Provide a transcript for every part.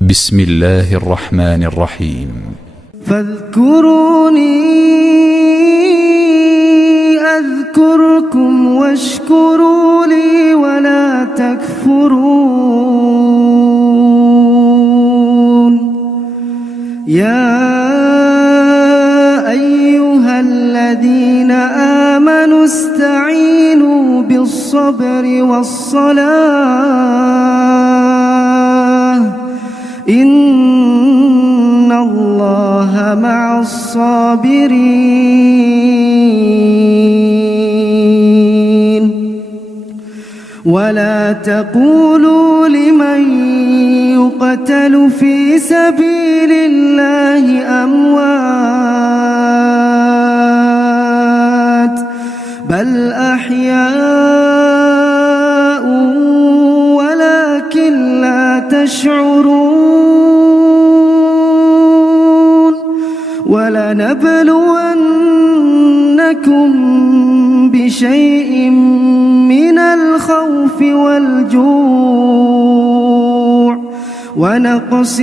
بسم الله الرحمن الرحيم. فاذكروني أذكركم واشكروا لي ولا تكفرون. يا أيها الذين آمنوا استعينوا بالصبر والصلاة إن الله مع الصابرين. ولا تقولوا لمن يقتل في سبيل الله أموات بل أحياء ولكن لا تشعرون. ولنبلونكم بشيء من الخوف والجوع ونقص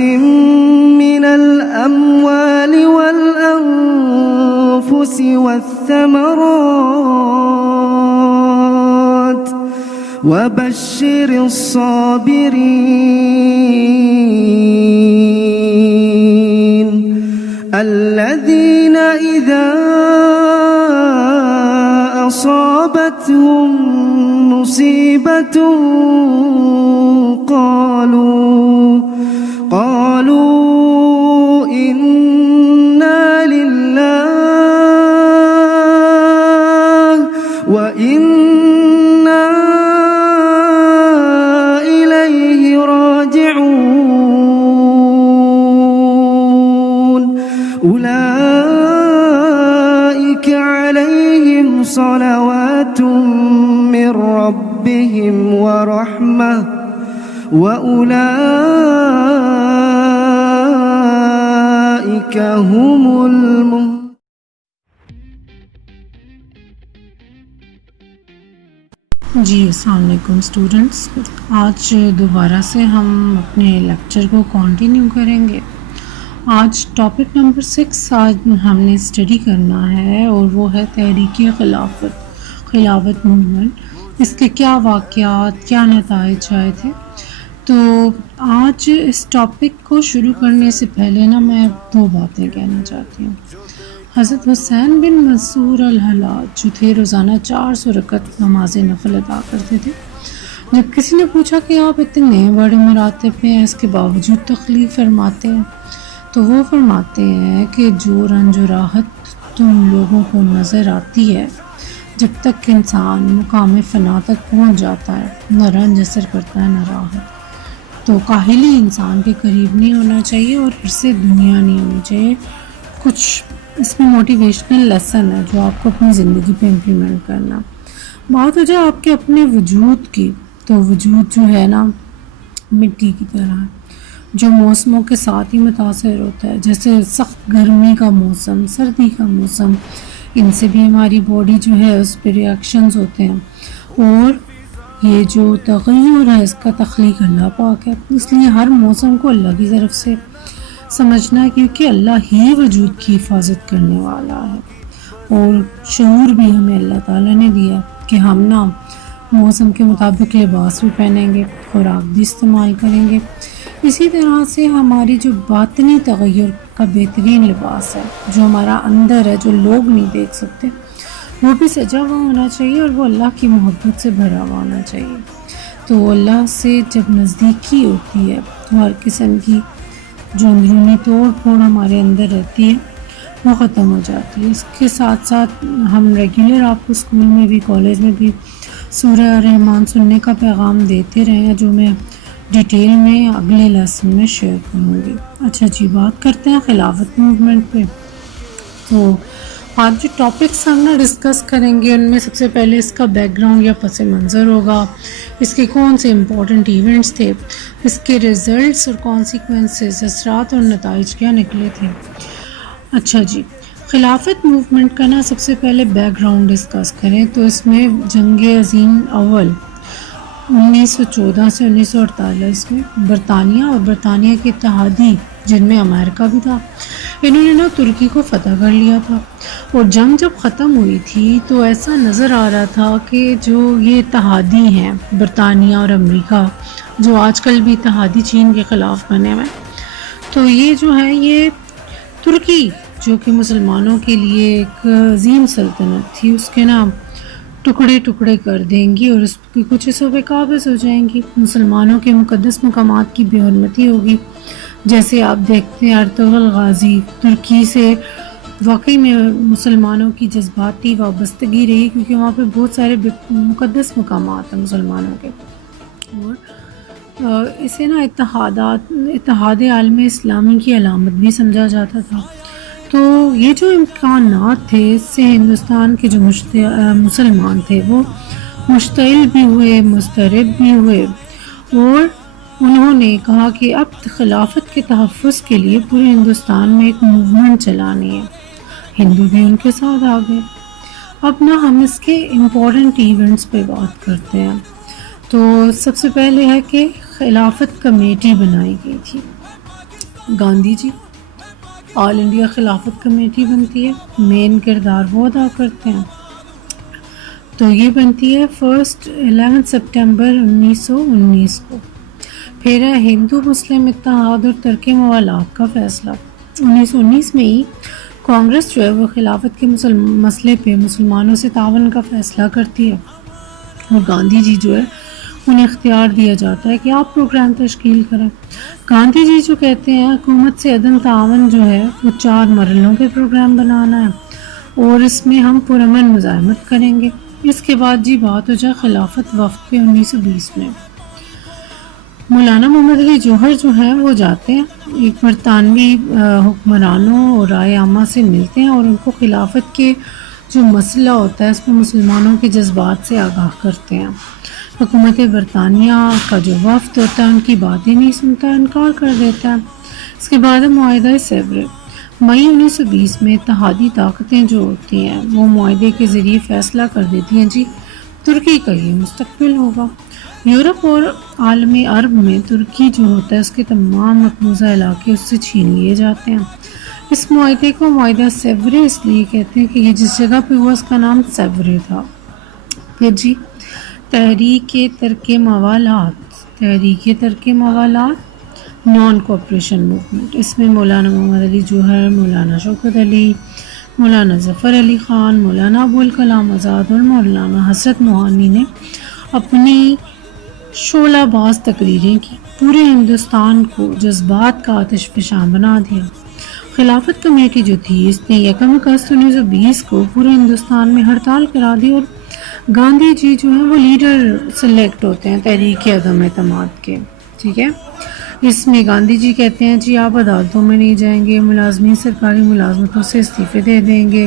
من الأموال والأنفس والثمرات وبشر الصابرين الذين إذا أصابتهم مصيبة قالوا إنا لله وإنا إليه راجعون. أولئك عليهم صلوات من ربهم ورحمة وأولئك هم المهتدون. جی السلام علیکم اسٹوڈنٹس، آج دوبارہ سے ہم اپنے لیکچر کو کنٹینیو کریں گے. آج ٹاپک نمبر 6 آج ہم نے اسٹڈی کرنا ہے اور وہ ہے تحریک خلافت موومنٹ. اس کے کیا واقعات، کیا نتائج آئے تھے. تو آج اس ٹاپک کو شروع کرنے سے پہلے میں 2 باتیں کہنا چاہتی ہوں. حضرت حسین بن منصور الحلاج جو تھے روزانہ 400 رکعت نماز نفل ادا کرتے تھے. جب کسی نے پوچھا کہ آپ اتنے بڑے مراتب پہ ہیں، اس کے باوجود تخلیف فرماتے ہیں، تو وہ فرماتے ہیں کہ جو رنج و راحت تم لوگوں کو نظر آتی ہے، جب تک انسان مقام فنا تک پہنچ جاتا ہے نہ رنج اثر کرتا ہے نہ راحت. تو کاہلی انسان کے قریب نہیں ہونا چاہیے اور پھر سے دنیا نہیں ہونی چاہیے. کچھ اس میں موٹیویشنل لیسن ہے جو آپ کو اپنی زندگی پہ امپلیمنٹ کرنا. بات ہو جائے آپ کے اپنے وجود کی، تو وجود جو ہے نا مٹی کی طرح ہے جو موسموں کے ساتھ ہی متاثر ہوتا ہے. جیسے سخت گرمی کا موسم، سردی کا موسم، ان سے بھی ہماری باڈی جو ہے اس پہ ریاکشنز ہوتے ہیں. اور یہ جو تغیر ہے اس کا تخلیق اللہ پاک ہے، اس لیے ہر موسم کو اللہ کی طرف سے سمجھنا ہے، کیونکہ اللہ ہی وجود کی حفاظت کرنے والا ہے. اور شعور بھی ہمیں اللہ تعالیٰ نے دیا کہ ہم موسم کے مطابق لباس بھی پہنیں گے، خوراک بھی استعمال کریں گے. اسی طرح سے ہماری جو باطنی تغیر کا بہترین لباس ہے جو ہمارا اندر ہے، جو لوگ نہیں دیکھ سکتے، وہ بھی سجا ہوا ہونا چاہیے اور وہ اللہ کی محبت سے بھرا ہوا ہونا چاہیے. تو اللہ سے جب نزدیکی ہوتی ہے تو ہر قسم کی جو اندرونی توڑ پھوڑ ہمارے اندر رہتی ہے وہ ختم ہو جاتی ہے. اس کے ساتھ ساتھ ہم ریگولر آپ کو اسکول میں بھی کالج میں بھی سورہ رحمان سننے کا پیغام دیتے رہے ہیں، جو میں ڈیٹیل میں اگلے لیسن میں شیئر کروں گی. اچھا جی، بات کرتے ہیں خلافت موومنٹ پہ. تو آج جو ٹاپکس ہم ڈسکس کریں گے ان میں سب سے پہلے اس کا بیک گراؤنڈ یا پس منظر ہوگا، اس کے کون سے امپورٹنٹ ایونٹس تھے، اس کے ریزلٹس اور کانسیکوینسز، اثرات اور نتائج کیا نکلے تھے. اچھا جی، خلافت موومنٹ کا سب سے پہلے بیک گراؤنڈ ڈسکس کریں تو اس میں جنگ عظیم اول 1914 سے 1948 میں برطانیہ اور برطانیہ کے اتحادی جن میں امریکہ بھی تھا، انہوں نے نا ترکی کو فتح کر لیا تھا، اور جنگ جب ختم ہوئی تھی تو ایسا نظر آ رہا تھا کہ جو یہ اتحادی ہیں برطانیہ اور امریکہ، جو آج کل بھی اتحادی چین کے خلاف بنے ہوئے، تو یہ جو ہے یہ ترکی جو کہ مسلمانوں کے لیے ایک عظیم سلطنت تھی، اس کے نام ٹکڑے ٹکڑے کر دیں گی اور اس کی کچھ حصوں پہ قابض ہو جائیں گی، مسلمانوں کے مقدس مقامات کی بے حرمتی ہوگی، جیسے آپ دیکھتے ہیں ارطغرل غازی ترکی سے واقعی میں مسلمانوں کی جذباتی وابستگی رہی، کیونکہ وہاں پہ بہت سارے مقدس مقامات ہیں مسلمانوں کے، اور اسے نا اتحاد عالم اسلامی کی علامت بھی سمجھا جاتا تھا۔ تو یہ جو امکانات تھے، اس سے ہندوستان کے جو مسلمان تھے وہ مشتعل بھی ہوئے، مضطرب بھی ہوئے، اور انہوں نے کہا کہ اب خلافت کے تحفظ کے لیے پورے ہندوستان میں ایک موومنٹ چلانی ہے۔ ہندو بھی ان کے ساتھ آ گئے۔ اب نا ہم اس کے امپورٹنٹ ایونٹس پہ بات کرتے ہیں۔ تو سب سے پہلے ہے کہ خلافت کمیٹی بنائی گئی تھی، گاندھی جی آل انڈیا خلافت کمیٹی بنتی ہے، مین کردار وہ ادا کرتے ہیں۔ تو یہ بنتی ہے 11 سپٹمبر 1919 کو۔ پھر ہے ہندو مسلم اتحاد اور ترک موالات کا فیصلہ۔ 1919 میں ہی کانگریس جو ہے وہ خلافت کے مسئلے پہ مسلمانوں سے تعاون کا فیصلہ کرتی ہے، اور گاندھی جی جو ہے انہیں اختیار دیا جاتا ہے کہ آپ پروگرام تشکیل کریں۔ گاندھی جی جو کہتے ہیں حکومت سے عدم تعاون جو ہے وہ 4 مرحلوں کے پروگرام بنانا ہے، اور اس میں ہم پرامن مزاحمت کریں گے۔ اس کے بعد جی بات ہو جائے خلافت وفد پہ 1920 میں، مولانا محمد علی جوہر جو ہیں وہ جاتے ہیں، ایک برطانوی حکمرانوں اور رائے عامہ سے ملتے ہیں، اور ان کو خلافت کے جو مسئلہ ہوتا ہے اس میں مسلمانوں کے جذبات سے آگاہ کرتے ہیں۔ حکومت برطانیہ کا جو وفد ہوتا ہے ان کی باتیں نہیں سنتا، انکار کر دیتا ہے۔ اس کے بعد معاہدہ سیورے، مئی 1920 میں اتحادی طاقتیں جو ہوتی ہیں وہ معاہدے کے ذریعے فیصلہ کر دیتی ہیں جی ترکی کا یہ مستقبل ہوگا۔ یورپ اور عالم عرب میں ترکی جو ہوتا ہے اس کے تمام مقبوضہ علاقے اس سے چھین لیے جاتے ہیں۔ اس معاہدے کو معاہدہ سیورے اس لیے کہتے ہیں کہ یہ جس جگہ پہ ہوا اس کا نام سیورے تھا۔ پھر جی تحریک ترک موالات نان کوآپریشن موومنٹ، اس میں مولانا محمد علی جوہر، مولانا شوکت علی، مولانا ظفر علی خان، مولانا ابوالکلام آزاد اور مولانا حسرت موہانی نے اپنی شعلہ باز تقریریں کی، پورے ہندوستان کو جذبات کا آتش فشاں بنا دیا۔ خلافت کمیٹی جو تھی اس نے 1 اگست 1920 کو پورے ہندوستان میں ہڑتال کرا دی، اور گاندھی جی جو ہیں وہ لیڈر سلیکٹ ہوتے ہیں تحریک عدم اعتماد کے، ٹھیک ہے۔ اس میں گاندھی جی کہتے ہیں جی آپ عدالتوں میں نہیں جائیں گے، ملازمین سرکاری ملازمتوں سے استعفے دے دیں گے،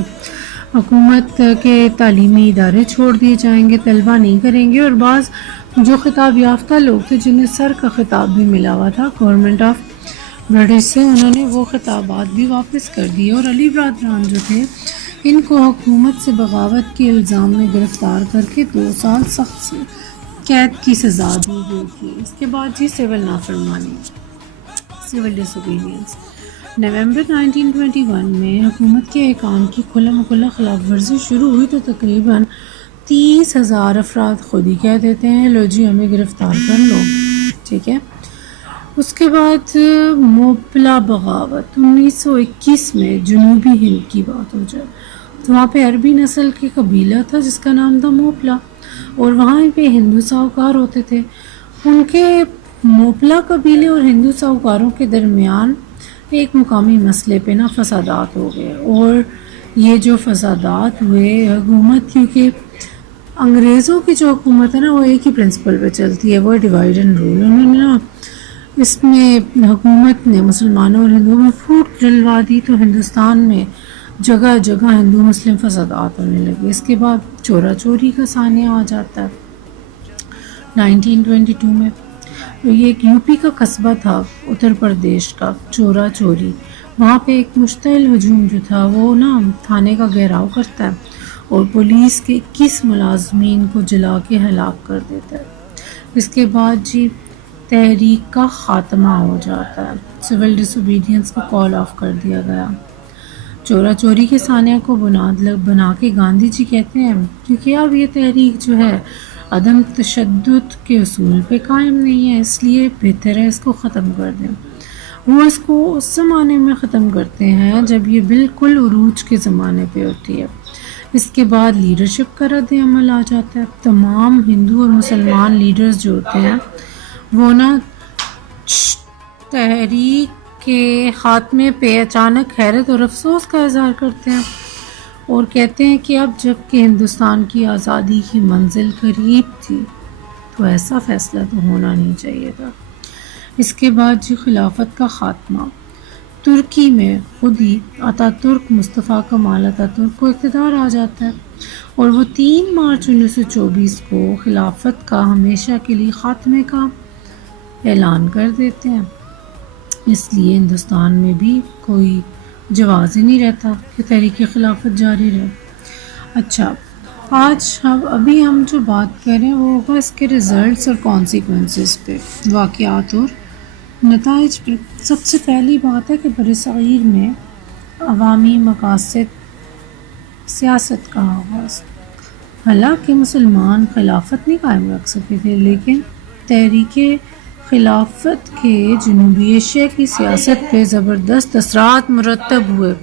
حکومت کے تعلیمی ادارے چھوڑ دیے جائیں گے، طلبہ نہیں کریں گے، اور بعض جو خطاب یافتہ لوگ تھے جنہیں سر کا خطاب بھی ملا ہوا تھا گورنمنٹ آف برٹش سے، انہوں نے وہ خطابات بھی واپس کر دیے، اور علی برادران جو تھے ان کو حکومت سے بغاوت کے الزام میں گرفتار کر کے 2 سال سخت قید کی سزا دی گئی تھی۔ اس کے بعد جی سول نافرمانی، سول ڈس اوبیڈینس، نومبر 1921 میں حکومت کے احکام کی کھلم کھلا خلاف ورزی شروع ہوئی تو تقریباً 30,000 افراد خود ہی کہہ دیتے ہیں لو جی ہمیں گرفتار کر لو، ٹھیک ہے۔ اس کے بعد موپلا بغاوت 1921 میں جنوبی ہند کی بات ہو جائے تو وہاں پہ عربی نسل کے قبیلہ تھا جس کا نام تھا موپلا، اور وہاں پہ ہندو ساہوکار ہوتے تھے، ان کے موپلا قبیلے اور ہندو ساہوکاروں کے درمیان ایک مقامی مسئلے پہ نا فسادات ہو گئے، اور یہ جو فسادات ہوئے حکومت، کیونکہ انگریزوں کی جو حکومت ہے نا وہ ایک ہی پرنسپل پہ چلتی ہے، وہ ڈیوائڈ اینڈ رول، انہوں نے نا اس میں حکومت نے مسلمانوں اور ہندوؤں میں پھوٹ ڈلوا دی، تو ہندوستان میں جگہ جگہ ہندو مسلم فسادات ہونے لگے۔ اس کے بعد چورا چوری کا سانحہ آ جاتا ہے 1922 میں، یہ ایک یو پی کا قصبہ تھا اتر پردیش کا، چورا چوری، وہاں پہ ایک مشتعل ہجوم جو تھا وہ نا تھانے کا گھیراؤ کرتا ہے اور پولیس کے 21 ملازمین کو جلا کے ہلاک کر دیتا ہے۔ اس کے بعد جی تحریک کا خاتمہ ہو جاتا ہے، سول ڈس اوبیڈینس کو کال آف کر دیا گیا۔ چورا چوری کے سانحہ کو بنیاد بنا کے گاندھی جی کہتے ہیں کیونکہ اب یہ تحریک جو ہے عدم تشدد کے اصول پہ قائم نہیں ہے، اس لیے بہتر ہے اس کو ختم کر دیں۔ وہ اس کو اس زمانے میں ختم کرتے ہیں جب یہ بالکل عروج کے زمانے پہ ہوتی ہے۔ اس کے بعد لیڈرشپ کا رد عمل آ جاتا ہے۔ تمام ہندو اور مسلمان لیڈرز جو ہوتے ہیں وہ نا تحریک کے خاتمے پہ اچانک حیرت اور افسوس کا اظہار کرتے ہیں اور کہتے ہیں کہ اب جب کہ ہندوستان کی آزادی کی منزل قریب تھی تو ایسا فیصلہ تو ہونا نہیں چاہیے تھا۔ اس کے بعد جی خلافت کا خاتمہ، ترکی میں خود ہی آتا ترک مصطفیٰ کمال آتا ترک کو اقتدار آ جاتا ہے اور وہ 3 مارچ 1924 کو خلافت کا ہمیشہ کے لیے خاتمے کا اعلان کر دیتے ہیں۔ اس لیے ہندوستان میں بھی کوئی جواز ہی نہیں رہتا کہ تحریک خلافت جاری رہے۔ اچھا، آج ابھی ہم جو بات کر رہے ہیں وہ ہوگا اس کے ریزلٹس اور کانسیکوینسز پہ، واقعات اور نتائج پہ۔ سب سے پہلی بات ہے کہ برصغیر میں عوامی مقاصد سیاست کا آغاز۔ حالانکہ مسلمان خلافت نہیں قائم رکھ سکے تھے، لیکن تحریک خلافت کے جنوبی ایشیا کی سیاست پہ زبردست اثرات مرتب ہوئے۔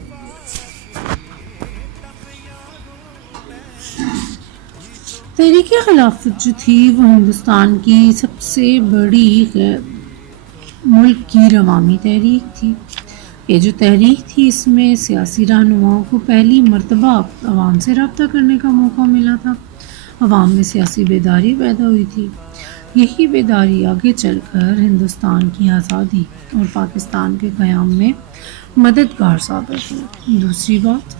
تحریک خلافت جو تھی وہ ہندوستان کی سب سے بڑی ملک کی عوامی تحریک تھی۔ یہ جو تحریک تھی اس میں سیاسی رہنماؤں کو پہلی مرتبہ عوام سے رابطہ کرنے کا موقع ملا تھا، عوام میں سیاسی بیداری پیدا ہوئی تھی۔ یہی بیداری آگے چل کر ہندوستان کی آزادی اور پاکستان کے قیام میں مددگار ثابت ہوئی۔ دوسری بات،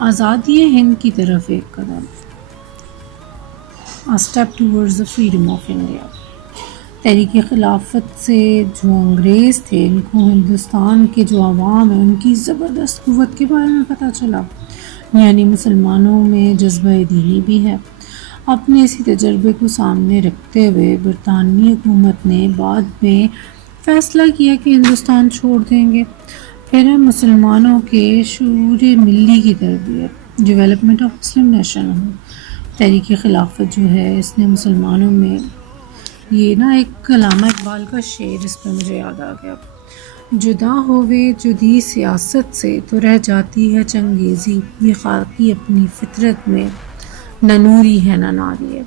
آزادی ہند کی طرف ایک قدم، A step towards the freedom of India۔ تحریک خلافت سے جو انگریز تھے ان کو ہندوستان کے جو عوام ہیں ان کی زبردست قوت کے بارے میں پتہ چلا، یعنی مسلمانوں میں جذبہ دینی بھی ہے۔ اپنے اسی تجربے کو سامنے رکھتے ہوئے برطانوی حکومت نے بعد میں فیصلہ کیا کہ ہندوستان چھوڑ دیں گے۔ پھر مسلمانوں کے شعور ملی کی تربیت، ڈیولپمنٹ آف مسلم نیشن۔ تحریک خلافت جو ہے اس نے مسلمانوں میں یہ نا ایک علامہ اقبال کا شعر اس پہ مجھے یاد آ گیا، جدا ہوئے جدی سیاست سے تو رہ جاتی ہے چنگیزی، یہ خاکی اپنی فطرت میں نہ نوری ہے نہ ناری ہے۔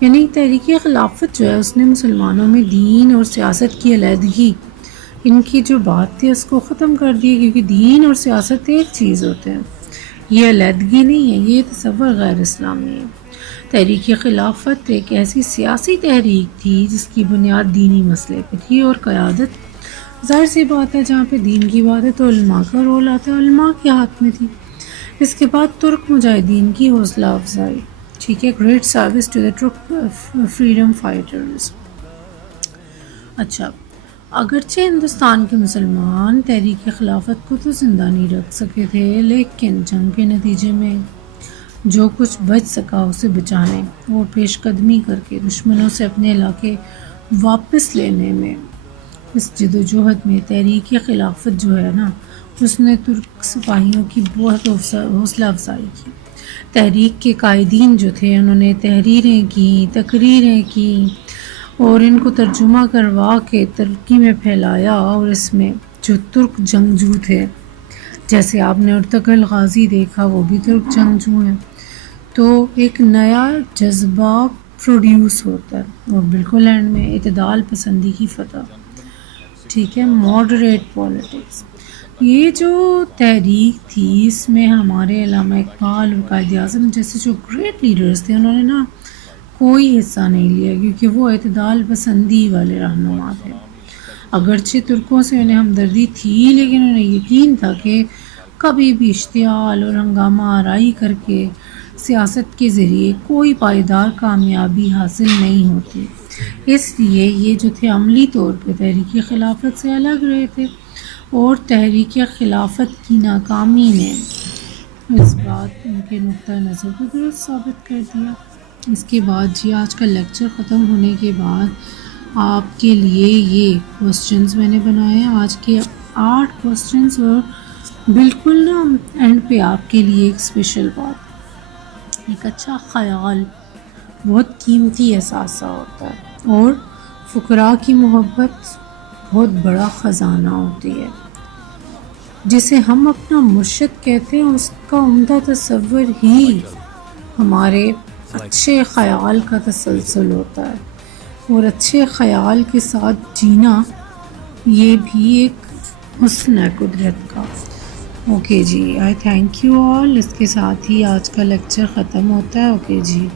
یعنی تحریک خلافت جو ہے اس نے مسلمانوں میں دین اور سیاست کی علیحدگی، ان کی جو بات تھی اس کو ختم کر دیا، کیونکہ دین اور سیاست ایک چیز ہوتے ہیں، یہ علیحدگی نہیں ہے، یہ تصور غیر اسلامی ہے۔ تحریک خلافت ایک ایسی سیاسی تحریک تھی جس کی بنیاد دینی مسئلے پہ تھی اور قیادت ظاہر سی بات ہے جہاں پہ دین کی بات ہے تو علماء کا رول آتا ہے، علماء کے ہاتھ میں تھی۔ اس کے بعد ترک مجاہدین کی حوصلہ افزائی، ٹھیک ہے، گریٹ سروس ٹو دا ترک فریڈم فائٹرز۔ اچھا، اگرچہ ہندوستان کے مسلمان تحریک خلافت کو تو زندہ نہیں رکھ سکے تھے، لیکن جنگ کے نتیجے میں جو کچھ بچ سکا اسے بچانے اور پیش قدمی کر کے دشمنوں سے اپنے علاقے واپس لینے میں، اس جدوجہد میں تحریک خلافت جو ہے نا اس نے ترک سپاہیوں کی بہت حوصلہ افزائی کی۔ تحریک کے قائدین جو تھے انہوں نے تحریریں کی، تقریریں کی اور ان کو ترجمہ کروا کے ترکی میں پھیلایا، اور اس میں جو ترک جنگجو تھے جیسے آپ نے ارطغرل غازی دیکھا وہ بھی ترک جنگجو ہیں، تو ایک نیا جذبہ پروڈیوس ہوتا ہے اور بالکل اینڈ میں اعتدال پسندی کی فتح، ٹھیک ہے، ماڈریٹ پالیٹکس۔ یہ جو تحریک تھی اس میں ہمارے علامہ اقبال اور قائد اعظم جیسے جو گریٹ لیڈرز تھے انہوں نے نا کوئی حصہ نہیں لیا، کیونکہ وہ اعتدال پسندی والے رہنما تھے۔ اگرچہ ترکوں سے انہیں ہمدردی تھی لیکن انہیں یقین تھا کہ کبھی بھی اشتعال اور ہنگامہ آرائی کر کے سیاست کے ذریعے کوئی پائیدار کامیابی حاصل نہیں ہوتی، اس لیے یہ جو تھے عملی طور پہ تحریک خلافت سے الگ رہے تھے، اور تحریک خلافت کی ناکامی نے اس بات ان کے نقطہ نظر کو درست ثابت کر دیا۔ اس کے بعد جی آج کا لیکچر ختم ہونے کے بعد آپ کے لیے یہ کوسچنز میں نے بنائے ہیں، آج کے 8 کوسچنز، اور بالکل نا اینڈ پہ آپ کے لیے ایک اسپیشل بات، ایک اچھا خیال بہت قیمتی اثاثہ ہوتا ہے، اور فقراء کی محبت بہت بڑا خزانہ ہوتی ہے، جسے ہم اپنا مرشد کہتے ہیں، اس کا عمدہ تصور ہی ہمارے اچھے خیال کا تسلسل ہوتا ہے، اور اچھے خیال کے ساتھ جینا یہ بھی ایک حسن ہے قدرت کا۔ Okay ji, I thank you all, اس کے ساتھ ہی آج کا لیکچر ختم ہوتا ہے۔ اوکے جی۔